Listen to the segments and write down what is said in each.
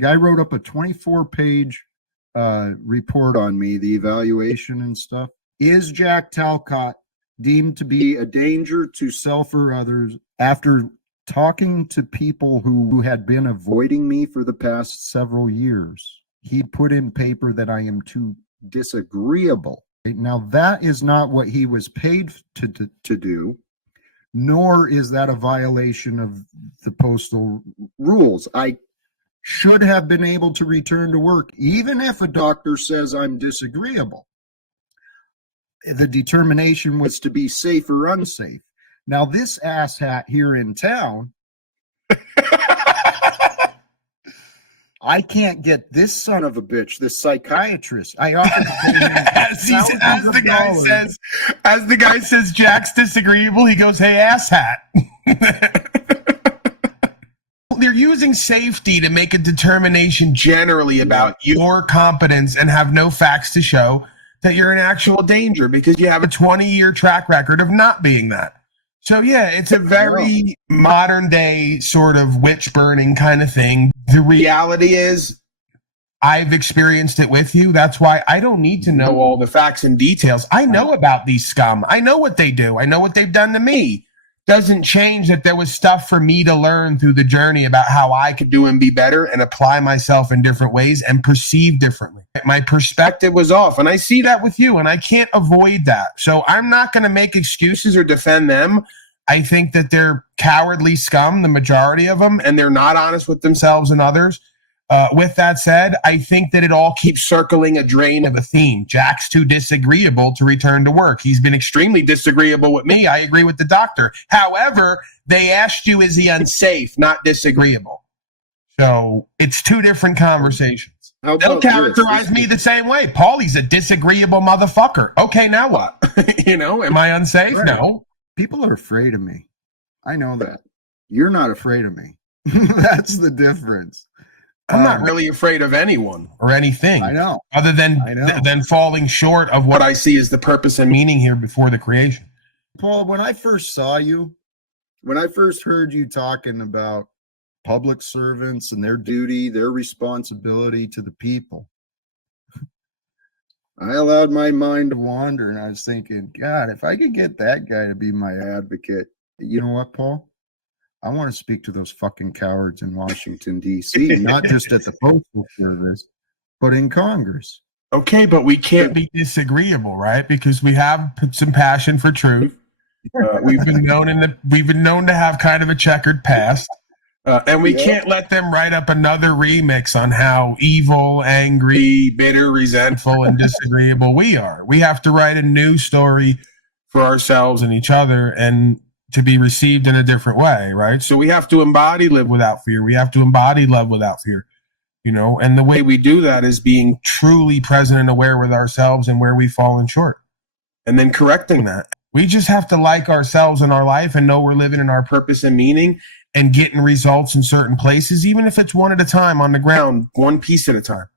Guy wrote up a 24-page report on me, the evaluation and stuff. Is Jack Talcott deemed to be a danger to self or others after talking to people who had been avoiding me for the past several years? He put in paper that I am too disagreeable. Now, that is not what he was paid to do, nor is that a violation of the postal rules. I should have been able to return to work, even if a doctor says I'm disagreeable. The determination was to be safe or unsafe. Now, this asshat here in town, I can't get this son of a bitch, this psychiatrist. I offered to pay him as the guy says, Jack's disagreeable, he goes, hey, asshat. They're using safety to make a determination generally about your competence and have no facts to show that you're in actual danger because you have a 20-year track record of not being that. So, yeah, it's a very modern day sort of witch burning kind of thing. The reality is I've experienced it with you. That's why I don't need to know all the facts and details. I know about these scum. I know what they do. I know what they've done to me. Doesn't change that there was stuff for me to learn through the journey about how I could do and be better and apply myself in different ways and perceive differently. My perspective was off, and I see that with you, and I can't avoid that. So I'm not going to make excuses or defend them. I think that they're cowardly scum, the majority of them, and they're not honest with themselves and others. With that said, I think that it all keeps circling a drain of a theme. Jack's too disagreeable to return to work. He's been extremely disagreeable with me. I agree with the doctor. However, they asked you, is he unsafe, not disagreeable? So it's two different conversations. They'll characterize me the same way. Paulie's a disagreeable motherfucker. Okay, now what? Am I unsafe? Right. No. People are afraid of me. I know that. You're not afraid of me. That's the difference. I'm not really afraid of anyone or anything. I know. Other than falling short of what I see as the purpose and meaning here before the creation. Paul, when I first saw you, when I first heard you talking about public servants and their duty, their responsibility to the people, I allowed my mind to wander, and I was thinking, God, if I could get that guy to be my advocate, you know what, Paul? I want to speak to those fucking cowards in Washington, D.C., not just at the Postal Service, but in Congress. Okay, but we can't be disagreeable, right? Because we have some passion for truth. We've been known to have kind of a checkered past, and we can't let them write up another remix on how evil, angry, bitter, resentful, and disagreeable we are. We have to write a new story for ourselves and each other, and to be received in a different way, right? So we have to embody live without fear. We have to embody love without fear, and the way we do that is being truly present and aware with ourselves and where we've fallen short, and then correcting that. We just have to like ourselves in our life and know we're living in our purpose and meaning and getting results in certain places, even if it's one at a time on the ground, one piece at a time,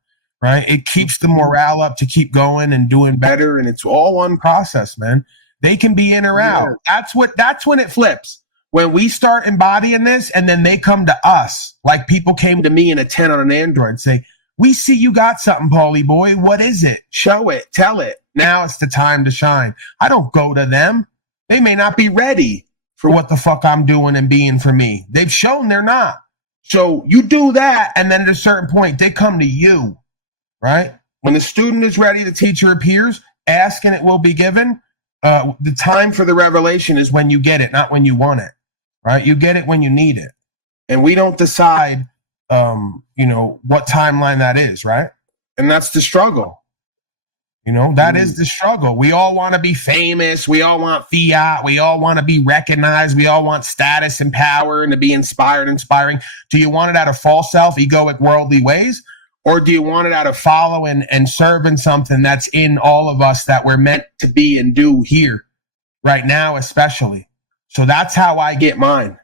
right? It keeps the morale up to keep going and doing better, and it's all one process, man. They can be in or out. Yeah. That's when it flips. When we start embodying this and then they come to us, like people came to me in a 10 on an Android and say, we see you got something, Paulie boy. What is it? Show it. Tell it. Now it's the time to shine. I don't go to them. They may not be ready for what the fuck I'm doing and being for me. They've shown they're not. So you do that, and then at a certain point, they come to you, right? When the student is ready, the teacher appears, ask and it will be given. The time for the revelation is when you get it, not when you want it, right? You get it when you need it. And we don't decide, what timeline that is, right? And that's the struggle. That is the struggle. We all want to be famous. We all want fiat. We all want to be recognized. We all want status and power and to be inspiring. Do you want it out of false self, egoic, worldly ways? Or do you want it out of following and serving something that's in all of us that we're meant to be and do here, right now especially? So that's how I get mine.